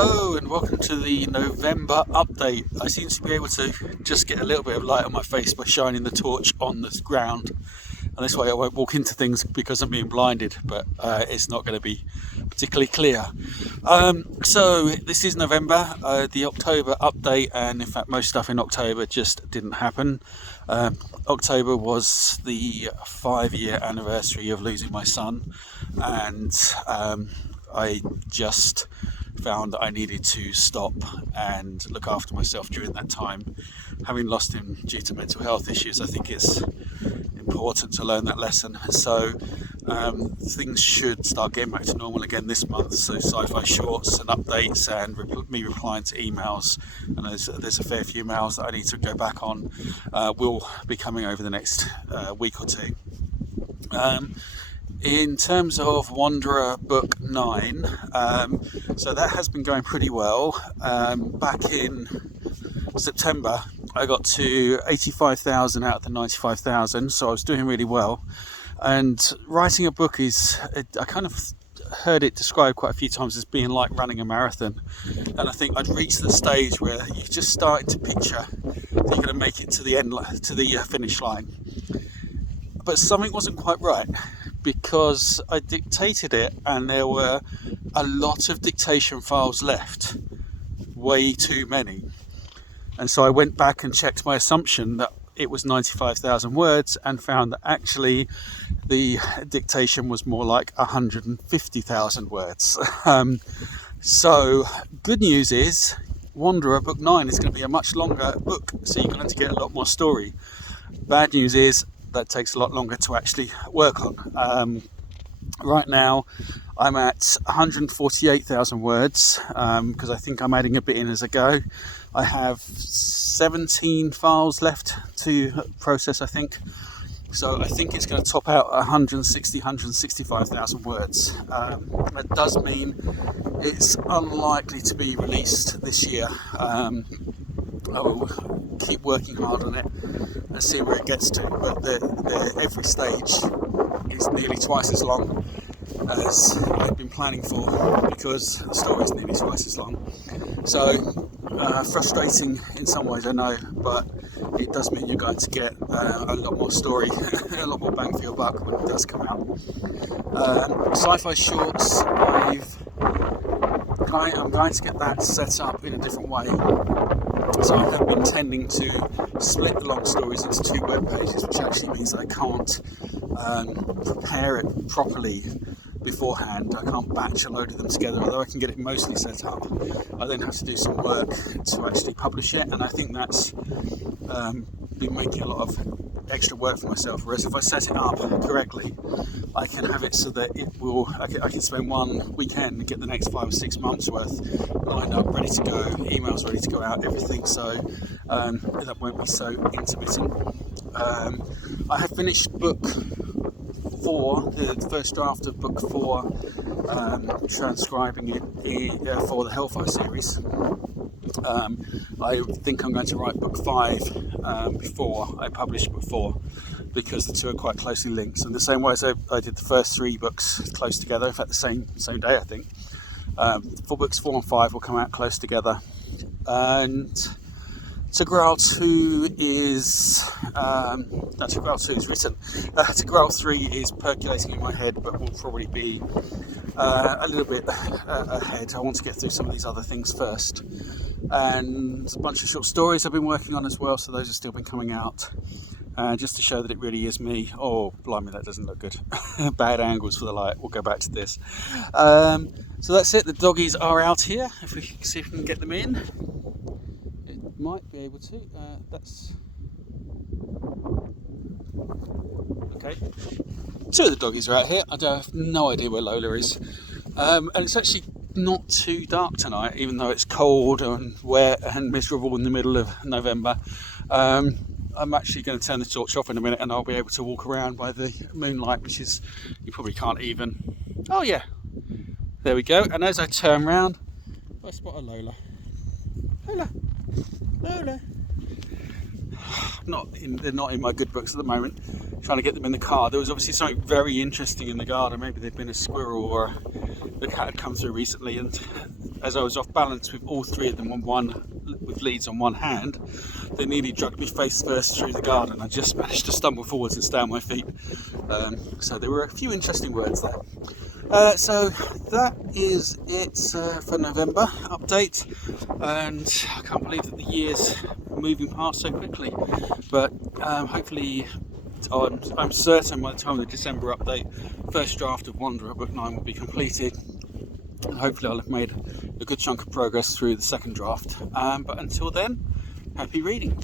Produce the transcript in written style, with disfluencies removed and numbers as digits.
Hello and welcome to the November update. I seem to be able to just get a little bit of light on my face by shining the torch on the ground, and this way I won't walk into things because I'm being blinded, but it's not going to be particularly clear. So this is November, the October update, and in fact most stuff in October just didn't happen. October was the 5-year anniversary of losing my son, and I just found that I needed to stop and look after myself during that time. Having lost him due to mental health issues, I think it's important to learn that lesson. So things should start getting back to normal again this month. So sci-fi shorts and updates and me replying to emails, and there's a fair few mails that I need to go back on, will be coming over the next week or two. In terms of Wanderer Book 9, so that has been going pretty well. Back in September, I got to 85,000 out of the 95,000, so I was doing really well. And writing a book I kind of heard it described quite a few times as being like running a marathon. And I think I'd reached the stage where you're just starting to picture that you're going to make it to the end, to the finish line. But something wasn't quite right, because I dictated it and there were a lot of dictation files left, way too many. And so I went back and checked my assumption that it was 95,000 words and found that actually the dictation was more like 150,000 words. So good news is Wanderer Book 9 is going to be a much longer book, so you're going to get a lot more story. Bad news is that takes a lot longer to actually work on. Right now I'm at 148,000 words, because I think I'm adding a bit in as I go. I have 17 files left to process, I think. So I think it's going to top out 165,000 words. That does mean it's unlikely to be released this year. I will keep working hard on it and see where it gets to, but every stage is nearly twice as long as I've been planning for, because the story is nearly twice as long. So frustrating in some ways, I know, but it does mean you're going to get a lot more story, a lot more bang for your buck when it does come out. Sci-fi shorts, I'm going to get that set up in a different way. So I'm intending to split the long stories into 2 web pages, which actually means I can't prepare it properly beforehand. I can't batch a load of them together, although I can get it mostly set up. I then have to do some work to actually publish it, and I think that's been making a lot of extra work for myself. Whereas if I set it up correctly, I can have it so that it will, I can spend one weekend and get the next 5 or 6 months worth lined up, ready to go, emails ready to go out, everything, so that won't be so intermittent. I have finished book 4, the first draft of book 4, transcribing it for the Hellfire series. I think I'm going to write book 5 before I publish book 4, because the two are quite closely linked. So in the same way as I did the first 3 books close together, in fact the same day I think, for books 4 and 5 will come out close together. And Tigral 2 is Tigral 2 is written. Tigral 3 is percolating in my head, but will probably be a little bit ahead. I want to get through some of these other things first. And a bunch of short stories I've been working on as well, so those have still been coming out. Just to show that it really is me. Oh, blimey, that doesn't look good. Bad angles for the light. We'll go back to this. So that's it. The doggies are out here. If we can see if we can get them in. It might be able to. That's... Okay. 2 of the doggies are out here. I have no idea where Lola is. And it's actually not too dark tonight, even though it's cold and wet and miserable in the middle of November. I'm actually going to turn the torch off in a minute and I'll be able to walk around by the moonlight, which is, you probably can't even... Oh yeah, there we go. And as I turn round, I spot a Lola. Lola. they're not in my good books at the moment. Trying to get them in the car. There was obviously something very interesting in the garden. Maybe there'd been a squirrel or the cat had come through recently, and as I was off balance with all three of them with leads on one hand, they nearly dragged me face first through the garden. I just managed to stumble forwards and stay on my feet. So there were a few interesting words there. So that is it for November update, and I can't believe that the year's moving past so quickly, but hopefully I'm certain by the time of the December update, first draft of Wanderer Book 9 will be completed, and hopefully I'll have made a good chunk of progress through the second draft, but until then, happy reading.